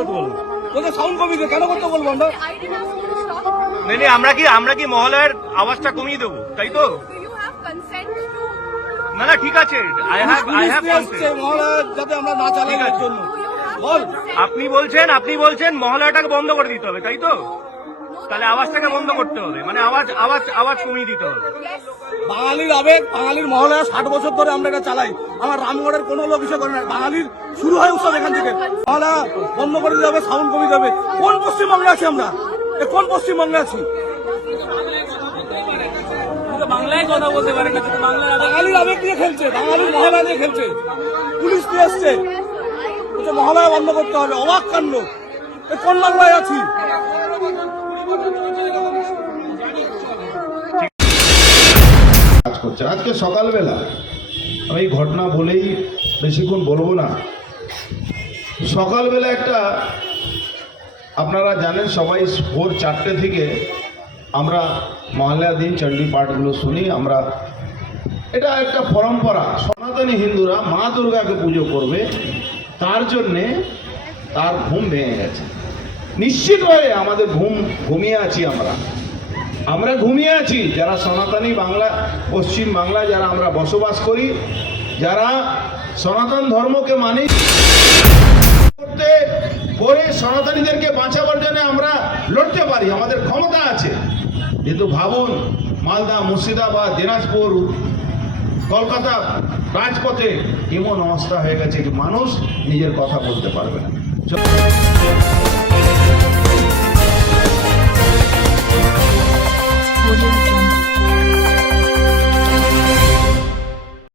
আমরা I didn't ask you to stop. নেই নেই, আমরা কি আমরা কি মহলার আওয়াজটা কমিয়ে দেবো? তাই তো? না না ঠিক আছে। আই হ্যাভ আই হ্যাভ নিয়ে যাতে আমরা না চালাই। জন্য। বল। আপনি বলছেন আপনি বলছেন মহলাটাকে বন্ধ করে দিতে হবে তাই তো? তাহলে আওয়াজটাকে বন্ধ করতে হবে। মানে আওয়াজ আওয়াজ আওয়াজ কমিয়ে দিতে হবে. বাঙালির আবেগ বাঙালির মহালয়া ষাট বছর ধরে আমরা এটা চালাই। আমার রামগড়ের কোনো লোক ইসে করে না বাঙালির শুরু হয় উৎসব এখান থেকে। মহালয়া বন্ধ করে দিতে হবে সাউন্ড কমিয়ে দেবে কোন পশ্চিমবঙ্গে আছি আমরা? কোন পশ্চিমবঙ্গে আছি? বাংলায় কথা বলতে পারে না বাঙালির আবেগ নিয়ে খেলছে বাঙালির মহালয়া নিয়ে খেলছে। পুলিশ নিয়ে এসছে। মহালয়া বন্ধ করতে হবে। অবাক কাণ্ড। এ কোন বাংলায় আছি? করছে। আজকে সকালবেলা আমি এই ঘটনা বলেই বেশিক্ষণ বলব না। সকালবেলা একটা, আপনারা জানেন সবাই ভোর চারটে থেকে আমরা মহালয়া দিন চণ্ডী পাঠগুলো শুনি, আমরা, এটা একটা পরম্পরা। সনাতনী হিন্দুরা মা দুর্গাকে পুজো করবে, তার জন্যে তার ঘুম ভেঙে গেছে। নিশ্চিতভাবে আমাদের ঘুম, ঘুমিয়ে আছি আমরা। আমরা ঘুমিয়ে আছি। যারা সনাতনী বাংলা, পশ্চিম বাংলা, যারা আমরা বসবাস করি, যারা সনাতন ধর্মকে মানি, করতে করে সনাতনীদেরকে বাঁচাবার জন্য আমরা লড়তে পারি, আমাদের ক্ষমতা আছে। কিন্তু ভাবুন, মালদা, মুর্শিদাবাদ, দিনাজপুর, কলকাতা রাজপথে এমন অবস্থা হয়ে গেছে যে মানুষ নিজের কথা বলতে পারবে না।